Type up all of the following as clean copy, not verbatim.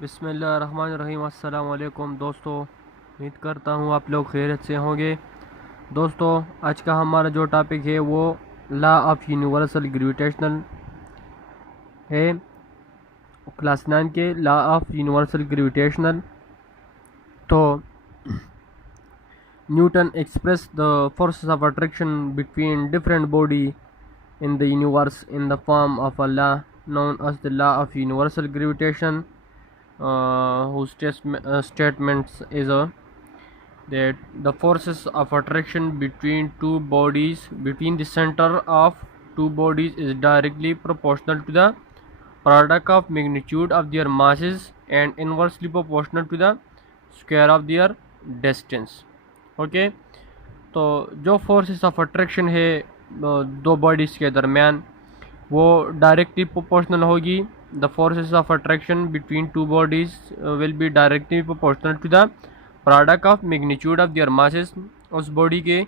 बिस्मिल्लाहिर्रहमानिर्रहीम। अस्सलाम वालेकुम दोस्तों, उम्मीद करता हूँ आप लोग खैरियत से होंगे। दोस्तों, आज का हमारा जो टॉपिक है वो लॉ ऑफ यूनिवर्सल ग्रेविटेशनल है। क्लास 9 के लॉ ऑफ यूनिवर्सल ग्रेविटेशनल। तो Newton express the forces of attraction between different body in the universe in the form of a law known as the law of universal gravitation, whose statements is that the forces of attraction between the center of two bodies is directly proportional to the product of magnitude of their masses and inversely proportional to the square of their distance. Okay, तो जो forces of attraction है दो बॉडीज़ के दरमियान, वो directly proportional होगी। The forces of attraction between two bodies will be directly proportional to the product of magnitude of their masses. उस body के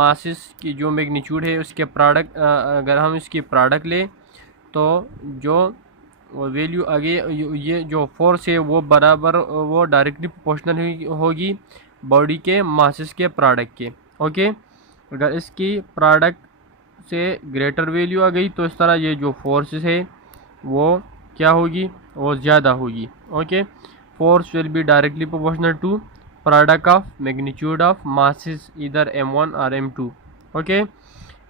मासेस की जो मैग्नीट्यूड है उसके प्रोडक्ट, अगर हम इसकी प्रोडक्ट लें तो जो वैल्यू आगे ये जो फोर्स है वो बराबर वो डायरेक्टली प्रोपोर्शनल होगी बॉडी के मासेस के प्रोडक्ट के। ओके, अगर इसकी प्रोडक्ट से ग्रेटर वैल्यू आ गई तो इस तरह ये जो फोर्सेस है वो क्या होगी, वो ज़्यादा होगी। Okay, force will be directly proportional to product of magnitude of masses इधर m1 और m2। Okay,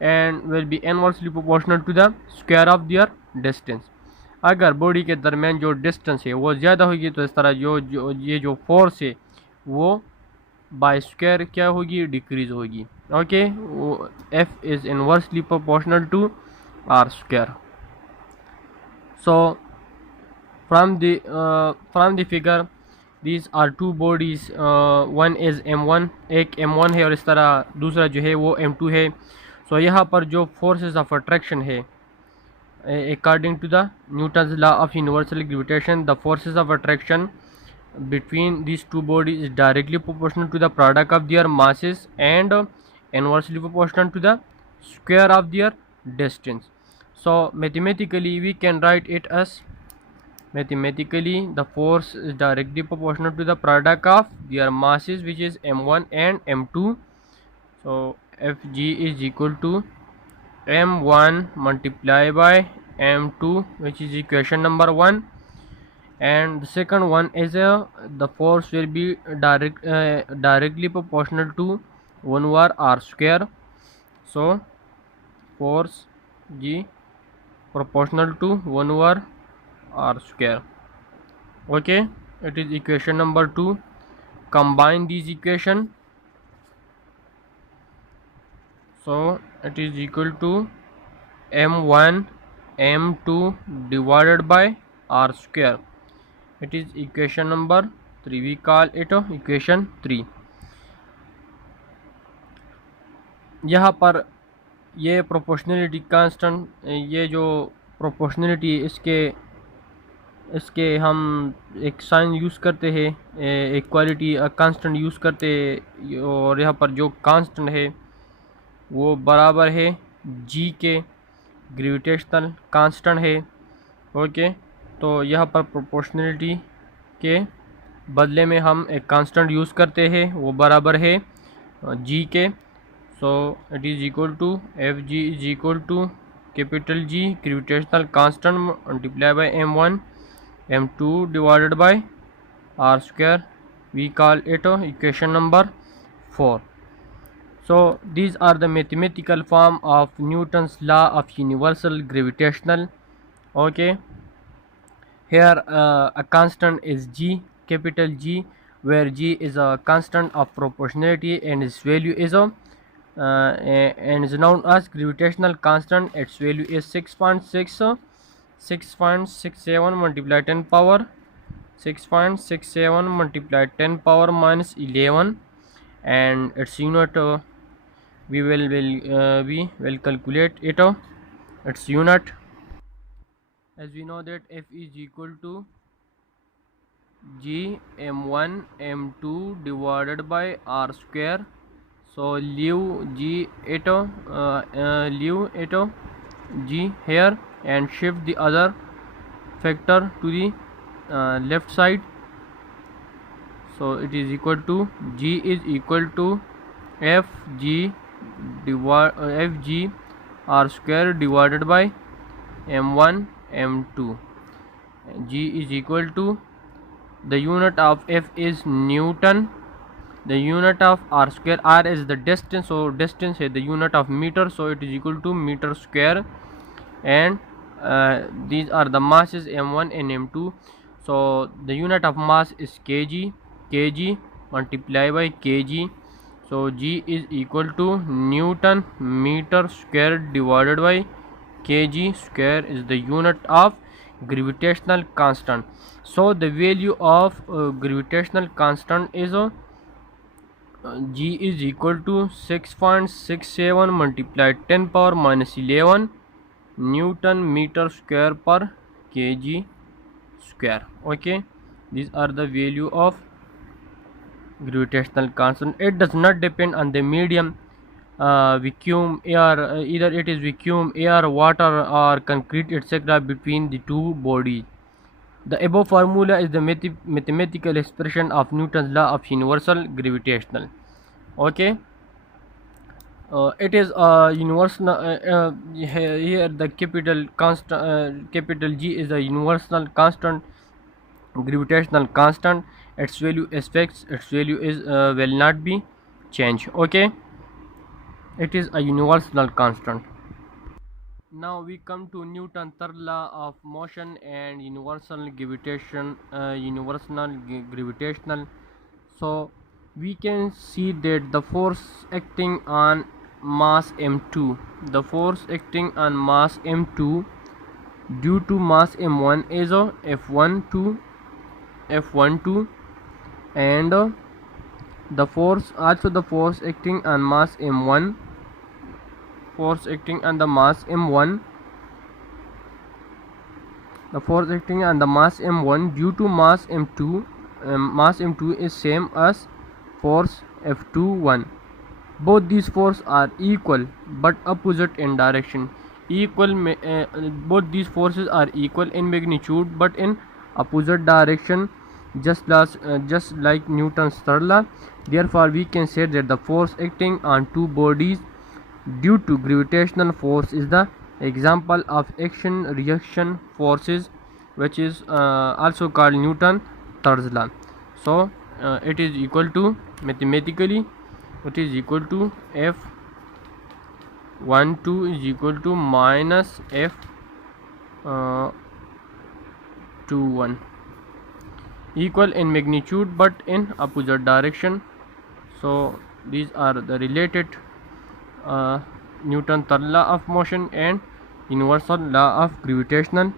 and will be inversely proportional to the square of their distance. अगर बॉडी के दरमियान जो डिस्टेंस है वो ज़्यादा होगी तो इस तरह ये जो फोर्स है वो बाय स्क्वायर क्या होगी, डिक्रीज होगी। Okay, F is inversely proportional to r square. So from the figure these are two bodies, one is m1, एक m1 है और इस तरह दूसरा जो है वो m2 है। सो यहाँ पर जो फोर्सेस ऑफ अट्रैक्शन है, according to the Newton's law of universal gravitation, the forces of attraction between these two bodies is directly proportional to the product of their masses and inversely proportional to the square of their distance. So mathematically we can write it as, mathematically the force is directly proportional to the product of their masses, which is m1 and m2. So Fg is equal to m1 multiplied by m2, which is equation number 1, and the second one is the force will be directly proportional to 1 over r square. So force G proportional to 1 over r square. Okay, it is equation number 2. Combine these equation, so it is equal to m1 m2 divided by r square. It is equation number 3. We call it equation 3. यहाँ पर ये proportionality constant, ये जो प्रोपोर्शनलिटी इसके हम एक sign use करते हैं, इक्वालिटी कांस्टेंट यूज़ करते हैं, और यहाँ पर जो कांस्टेंट है वो बराबर है जी के, ग्रेविटेशनल कांस्टेंट है। ओके, तो यहाँ पर प्रोपोर्शनलिटी के बदले में हम एक कांस्टेंट यूज़ करते हैं, वो बराबर है जी के। So it is equal to F G is equal to capital G gravitational constant multiply by m1 m2 divided by r square. We call it equation number 4. So these are the mathematical form of Newton's law of universal gravitational. Okay, here a constant is G, capital G, where G is a constant of proportionality and its value is and is known as gravitational constant. Its value is 6.67 multiplied 10 power 6.67 multiplied 10 power minus 11, and its unit we will calculate it its unit, as we know that F is equal to G m1 m2 divided by r square. So leave G leave G here and shift the other factor to the left side. So it is equal to G is equal to Fg Fg r square divided by m1 m2. G is equal to, the unit of F is Newton, the unit of r square, r is the distance, so distance is the unit of meter, so it is equal to meter square, and these are the masses m1 and m2. So the unit of mass is kg, kg multiply by kg, so G is equal to Newton meter square divided by kg square is the unit of gravitational constant. So the value of gravitational constant is G is equal to 6.67 multiplied 10 power minus 11 Newton meter square per kg square. Okay, these are the value of gravitational constant. It does not depend on the medium, vacuum, air, either it is vacuum, air, water or concrete etc. between the two bodies. The above formula is the mathematical expression of Newton's law of universal gravitational. Okay, it is universal. Here the capital constant, capital G is a universal constant, gravitational constant. Its value is fixed. Its value is will not be changed. Okay, it is a universal constant. Now we come to Newton's third law of motion and universal gravitation. Gravitational. So we can see that the force acting on mass m2, the force acting on mass m2 due to mass m1 is F12, and the force acting on mass m1, force acting on the mass m1, the force acting on the mass m1 due to mass m2, mass m2 is same as force F21. Both these forces are equal but opposite in direction. Both these forces are equal in magnitude but in opposite direction, just like Newton's third law. Therefore we can say that the force acting on two bodies due to gravitational force is the example of action reaction forces, which is also called Newton's third law. So it is equal to, mathematically it is equal to F12 is equal to minus F21, equal in magnitude but in opposite direction. So these are the related Newton's third law of motion and universal law of gravitational.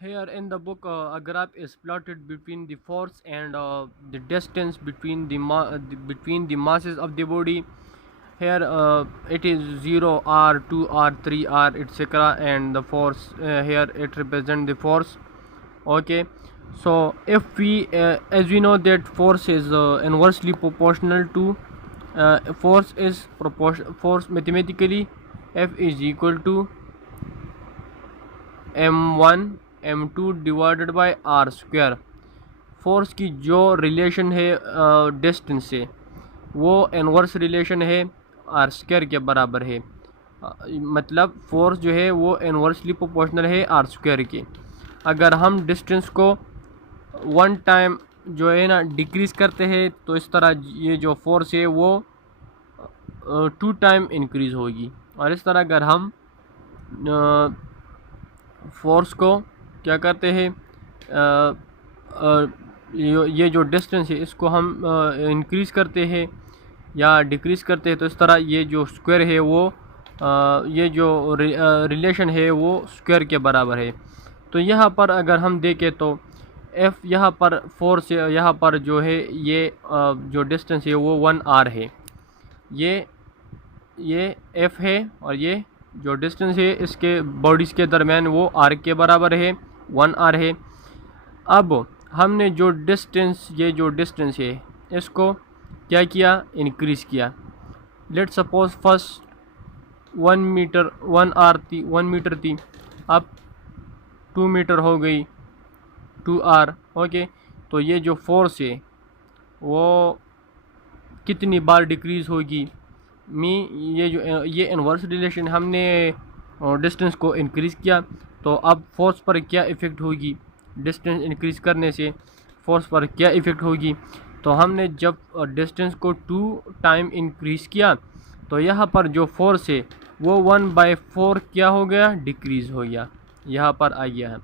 Here in the book a graph is plotted between the force and the distance between the masses of the body. Here it is 0, r, 2, r, 3, r etc. and the force here it represents the force. Okay, so if we as we know that force is inversely proportional to force mathematically F is equal to m1 m2 divided by r square. Force की जो रिलेशन है डिस्टेंस से वो inverse relation है r square के बराबर है. मतलब फोर्स जो है वो इनवर्सली प्रोपोर्शनल है r स्क्वायर के. अगर हम डिस्टेंस को वन टाइम जो है ना डिक्रीज़ करते हैं तो इस तरह ये जो फोर्स है वो 2 टाइम इंक्रीज़ होगी. और इस तरह अगर हम फोर्स को क्या करते हैं ये जो डिस्टेंस है इसको हम इंक्रीज़ करते हैं या डिक्रीज़ करते हैं तो इस तरह ये जो स्क्वायर है वो ये जो रिलेशन है वो स्क्वायर के बराबर है. तो यहाँ पर अगर हम देखें तो F यहाँ पर फोर्स यहाँ पर जो है ये जो डिस्टेंस है वो 1r है. ये F है और ये जो डिस्टेंस है इसके बॉडीज़ के दरमियान वो r के बराबर है, 1r है. अब हमने जो डिस्टेंस ये जो डिस्टेंस है इसको क्या किया, इंक्रीज़ किया. लेट सपोज फर्स्ट 1 मीटर थी. अब 2 मीटर हो गई 2r। ओके, तो ये जो फोर्स है वो कितनी बार डिक्रीज़ होगी ये इन्वर्स रिलेशन हमने डिस्टेंस को इंक्रीज़ किया, तो अब फोर्स पर क्या इफ़ेक्ट होगी, डिस्टेंस इंक्रीज़ करने से फोर्स पर क्या इफ़ेक्ट होगी। तो हमने जब डिस्टेंस को 2 टाइम इंक्रीज़ किया तो यहाँ पर जो फोर्स है वो 1/4 क्या हो गया, डिक्रीज़ हो गया, यहाँ पर आ गया है।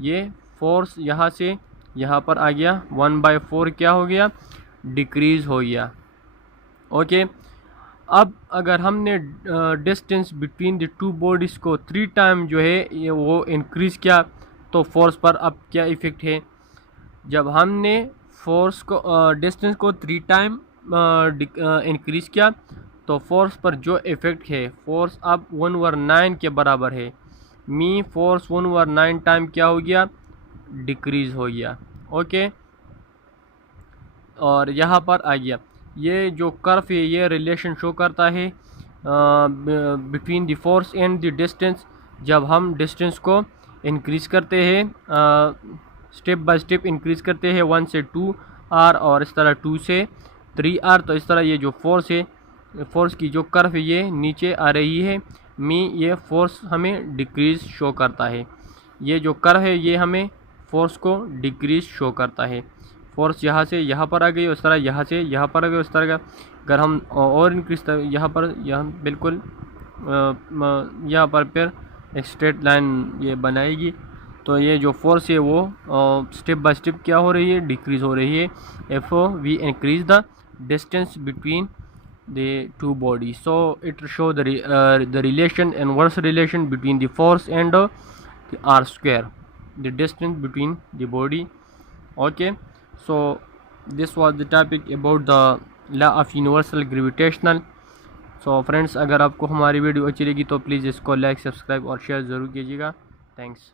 ये फोर्स यहाँ से यहाँ पर आ गया, 1/4 क्या हो गया, डिक्रीज़ हो गया। ओके, अब अगर हमने distance between the two bodies को 3 टाइम जो है ये वो इंक्रीज़ किया, तो फोर्स पर अब क्या इफ़ेक्ट है। जब हमने फोर्स को डिस्टेंस को 3 टाइम इंक्रीज़ किया तो फोर्स पर जो इफ़ेक्ट है, फोर्स अब 1/9 के बराबर है। फोर्स 1/9 टाइम क्या हो गया, डिक्रीज़ हो गया। ओके, और यहाँ पर आ गया ये जो कर्व है ये रिलेशन शो करता है between the force and the distance. जब हम डिस्टेंस को इंक्रीज़ करते हैं, स्टेप बाय स्टेप इंक्रीज़ करते हैं 1 से 2r और इस तरह 2 से 3r, तो इस तरह ये जो फोर्स है, फोर्स की जो कर्व है ये नीचे आ रही है। ये फोर्स हमें डिक्रीज़ शो करता है। ये जो कर्व है ये हमें फोर्स को डिक्रीज़ शो करता है। फोर्स यहाँ से यहाँ पर आ गई, उस तरह यहाँ से यहाँ पर आ गई, उस तरह का अगर हम और इंक्रीज यहाँ पर बिल्कुल यहाँ पर फिर एक स्ट्रेट लाइन ये बनाएगी, तो ये जो फोर्स है वो स्टेप बाय स्टेप क्या हो रही है, डिक्रीज़ हो रही है। If we increase the distance between the two bodies, so it show the relation, inverse relation between the force and the r square, the distance between the body. Okay, so this was the topic about the law of universal gravitational. so friends, अगर आपको हमारी वीडियो अच्छी लगी तो प्लीज़ इसको like, subscribe और शेयर ज़रूर कीजिएगा। थैंक्स।